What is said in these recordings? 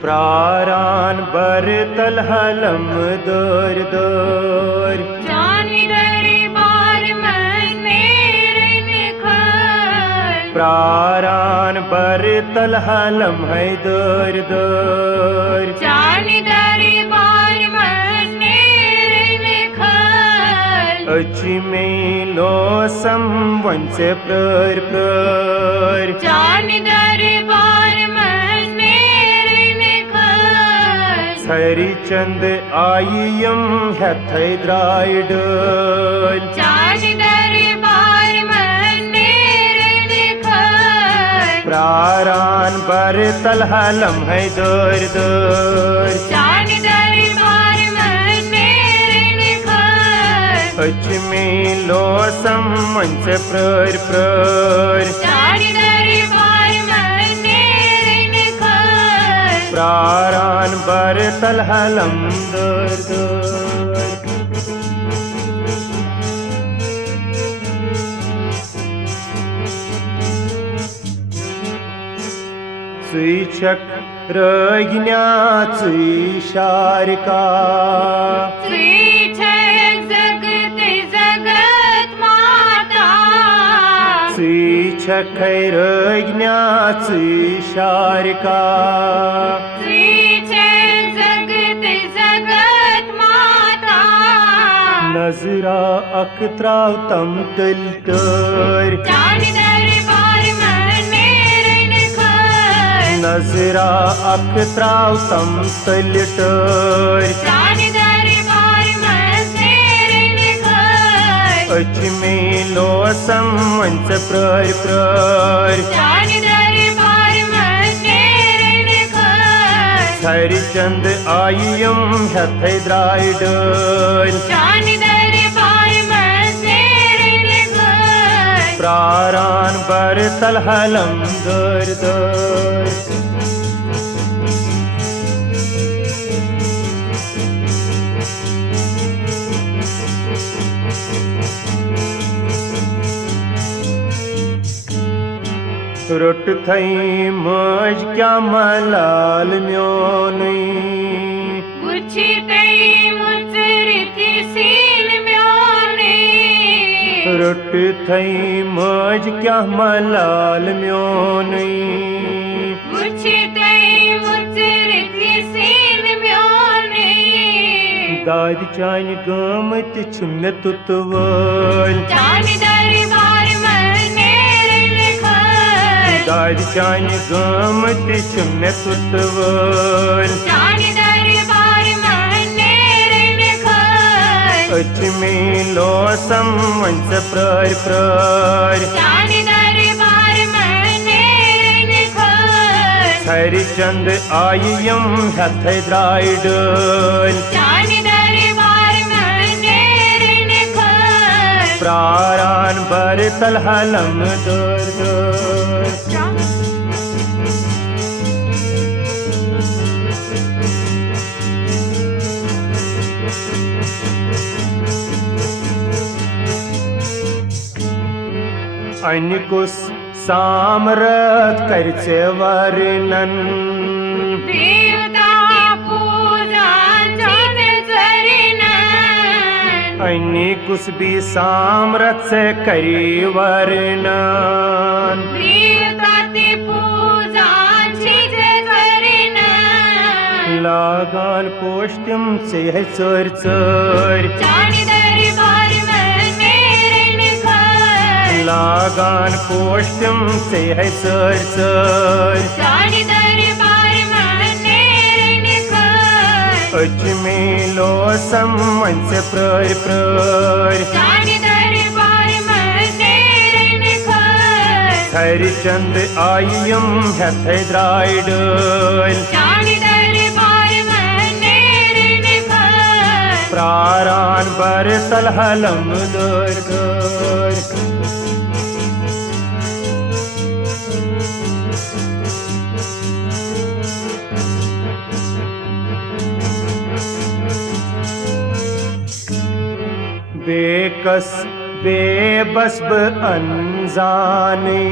प्रारान बर तलहलम दर दर जानी दरबार में मेरे निखर प्रारान बर तलहलम है दर दर जानी दरबार में मेरे निखर अची में लो सम वंसे प्रर प्रर जानी दरबार में मेरे निखर हरि चंद आयम है द्राइडल जानी दरबार में मेरे निखर प्रारान बर तलहलम है दर दर जानी दरबार में मेरे निखर अच में लो सम वंसे प्रर प्रर जानी दरबार में मेरे निखर प्रारान बर तलहलम दर दर सुईचक रगिन्या सुई शारिका श्री छक जगत जगत माता सुईचक रगिन्या सुई शारिका श्री छक जगत जगत माता नजरा अकत्राव तम तलटर जानी दरबार में मेरे निखर नजरा अकत्राव तम तलटर जानी दरबार में मेरे निखर अच में लो सम वंस प्रर प्रर जानी दरबार में मेरे निखर हरि चंद आयम है द्राइडल जानी दरबार में मेरे निखर प्रारान बर तलहलम दर दर रुट थई मज क्या मलाल म्योनी गुच्छी तई मुचरिती सील म्योने रुट थई मज क्या मलाल म्योनी गुच्छी तई मुचरिती सील म्योने दाद चान गमत छुम तुतवल जानी दरबार में मेरे निखर दाद चान गमत छुम तुतवल जानी दरबार में मेरे निखर अच में लो सम वंस प्रर प्रर जानी दरबार में मेरे निखर हरि चंद आयम है द्राइडल जानी दरबार में मेरे निखर प्रारान बर तलहलम दर दर अनिकुस सामरत करचे वर्णन देवता पूजा जन चरणन अनिकुस भी सामरत से करी वर्णन देवता ती पूजा छिज चरणन लागान पोष्टिम से है चर चर जानी दरबार में मेरे निखर लागान पोष्टिम से है चर चर जानी दरबार में मेरे निखर अच में लो सम वंस प्रर प्रर जानी दरबार में मेरे निखर हरि चंद आयम है द्राइडल जानी दरबार में मेरे निखर प्रारान बर तलहलम दर दर बेकस बेबस अनजाने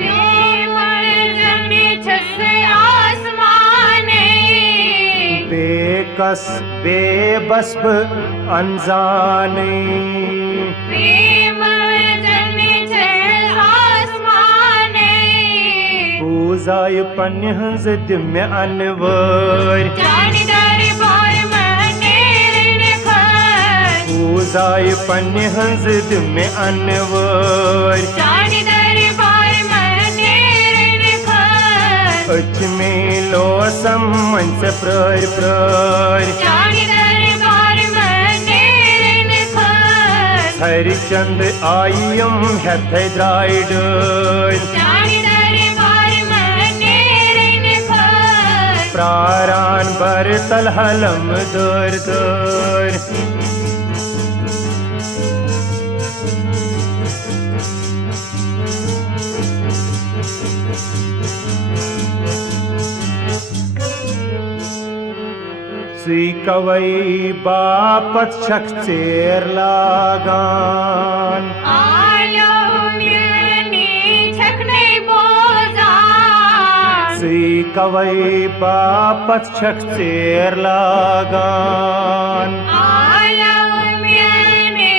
बेमर जमी छस आसमान कस बेबस बह अनजाने प्रेम जन्य छे आसमाने पूजाय पन्ने हंज दिम अनवर जानी दरबार में नेरे खर पूजाय पन्ने हंज दिम अनवर जानी दरबार में नेरे खर अच में लोसम मंच प्रर प्रर जानी दरबार में नेरे खर हरिचंद आयम हथ द्राइडर जानी दरबार में नेरे खर प्रारान बर तलहलम दर दर सुई कवई बापत शक चेर लागान आलो मिलनी छकने बोजान सुई कवई बापत शक चेर लागान आलो मिलनी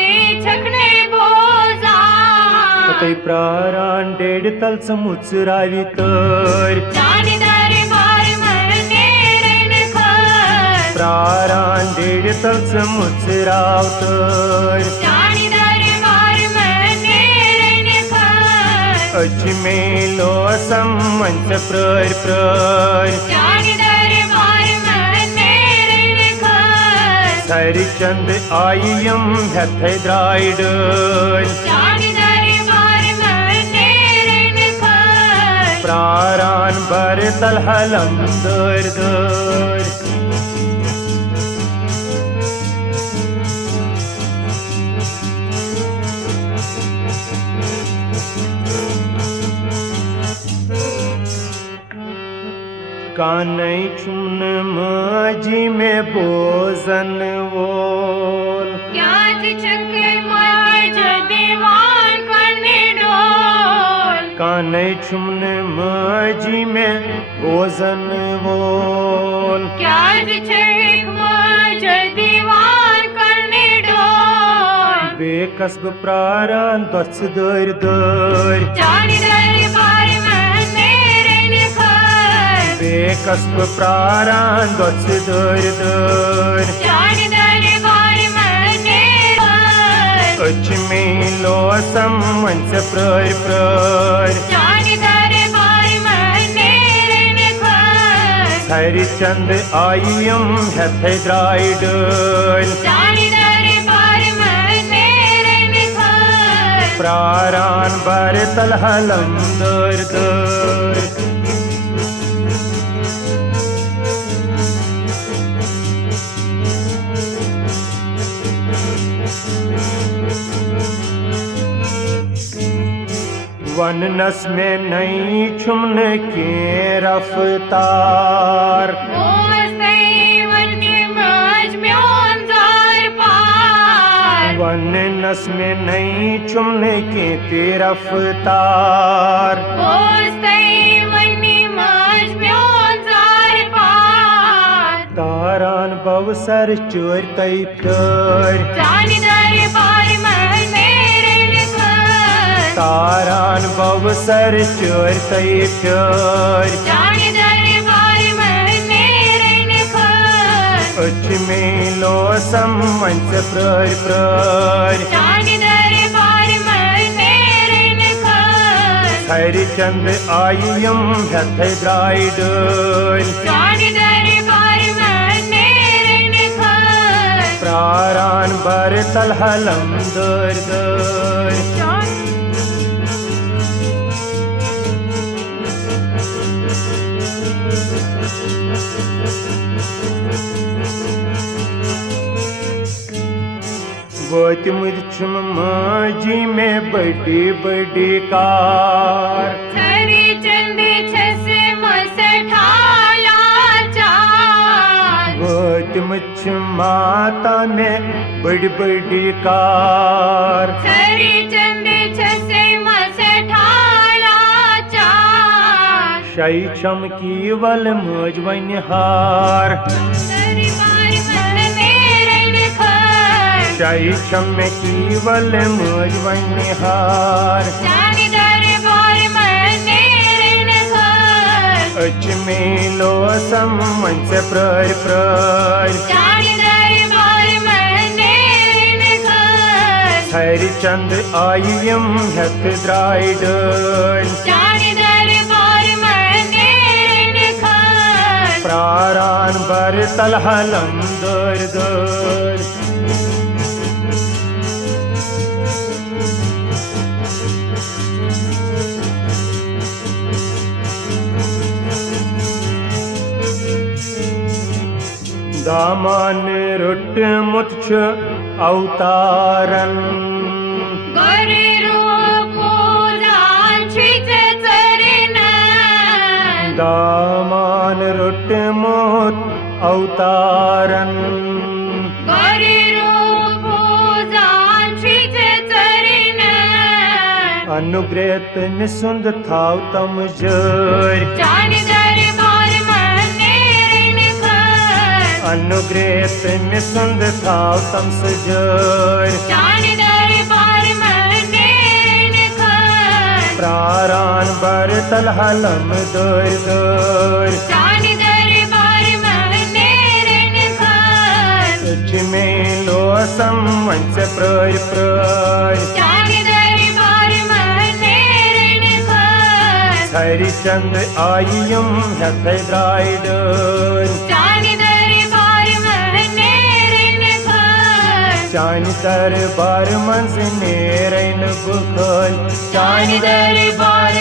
छकने बोजान तै प्रारान डेड तल समुचरावी तर जानी दरबार में नेरे खर प्रारान डेड तल समुचराव तर जानी दरबार में नेरे खर अच में लोसम मंच प्रर प्रर जानी दरबार में नेरे खर हरिचंद आयम हथ द्राइडर जानी दरबार में नेरे खर प्रारान बर तलहलम दर दर कानई चुन माजी में बोजन वोल याद चक्र मर्ज दीवान करने डोल कानई चुन माजी में बोजन वोल याद चक्र मर्ज दीवान करने डोल बेकस्ब प्रारान दस दर दर जानी दरबार में नेरे खर बेकस्ब प्रारान दस दर दर जानी दरबार में नेरे खर अच में लोसम मंच प्रर प्रर जानी दरबार में नेरे खर हरिचंद आयम हथ द्राइडर जानी दरबार में नेरे खर प्रारान बर तलहलम दर दर वन नस में नहीं छुमन के रफ्तार वन नस में नहीं छुमन के ते रफ्तार तारान बवसर चोर तई प्यार तारान बवसर चोर तई प्यार अच में लोसम मंच प्रर प्रर हरिचंद आयम हथ द्राइडर प्रारान बर तलहलम दर दर वोतमुद छुम माजी में बड़ी बड़ी कार वोतमुद माता में बड़ी बड़ी कार शाही चमकी वल मौज वन हार जाई छम कीवल मुझ वनिहार चानि दरबार में नेरन खार अच में लोसम मन से प्रर प्रर चानि दरबार में नेरन खार हरिचंद आयम हत द्राइडन चानि दरबार में नेरन खार प्रारान बर तलहलम दर दर दामान रुट मुछ अवतारन गोरे रूपो जांचित चरण दामान रुट मुत अवतारन गोरे रूपो जांचित चरण अनुग्रहित निसुंद थाव तम जर चानि दरबार में नेरन खार अनुग्रहित निसुंद थाव तम सजर चानि दरबार में नेरन खार प्रारान बर तलहलम दर दर चानि दरबार में नेरन खार अच में लोसम मन से प्रर प्रर चानि दरबार में नेरन खार हरिचंद आयम हत द्राइडन चानि दरबार में नेरन खार चानि दरबार मंज नेरन बुखल चानि दरबार